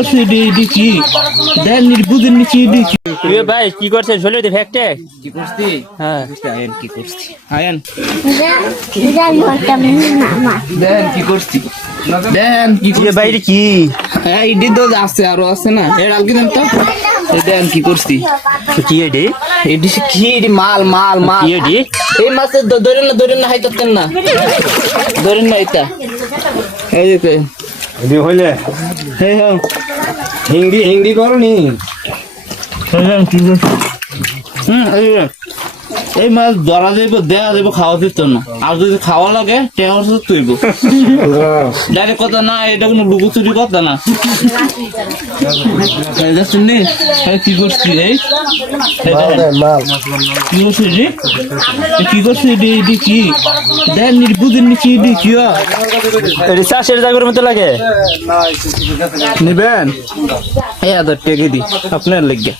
কি দেন বুঝেন নি কি ভাই কি করছেন শোলে ফ্যাক্টে কি করছি? হ্যাঁ আয়ান কি করছি? আয়ান Jangan দেন কি করছি? দেন কি করছি? বাইরে কি হ্যাঁ ইডি তো আছে আরো আছে না এর আলগি দেন তো এই দেন কি করছি? কি এডি এডি কি এডি মাল মাল মাল কি এডি এই মাছে ধরেন না হাইতাতেন না ধরেন না এটা এই যে এদি হইলে হ্যাঁ হ্যাঁ হিংড়ি করনি এই মাছ ধরা যাইব দেয়া যাইব খাওয়া দিত না আর যদি খাওয়া লাগে টেহর তুইব ডাইরেক্ট কথা না এটা কোনো লুকোচুরি কথা না শুননি কি করছি এই মাল কি করছি রে কি করছি এডি কি দেন বুঝেন নি কি এডি কি এডি চাষের জায়গার মতো লাগে নিবেন এই আদর টেকে দি আপনার লেগে